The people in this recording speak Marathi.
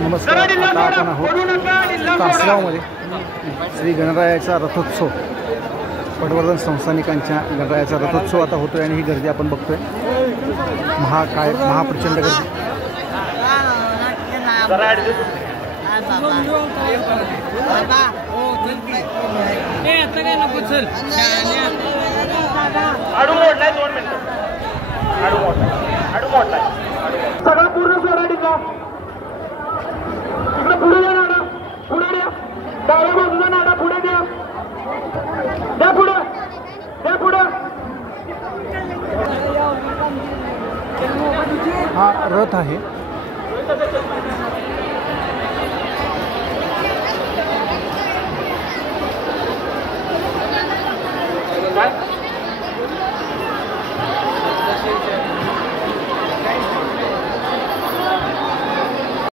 नमस्कार. आता आपण आहोत तासगावमध्ये श्री गणरायाचा रथोत्सव, पटवर्धन संस्थानिकांच्या गणरायाचा रथोत्सव आता होतोय आणि ही गर्दी आपण बघतोय. महाप्रचंड गर्दी. सगळं पूर्ण सोडायचा. इकडे पुढे द्या नाडा, पुढे द्या. डाव्या बाजूला नाडा पुढे द्या. द्या पुढे, द्या पुढे. हा रथ आहे.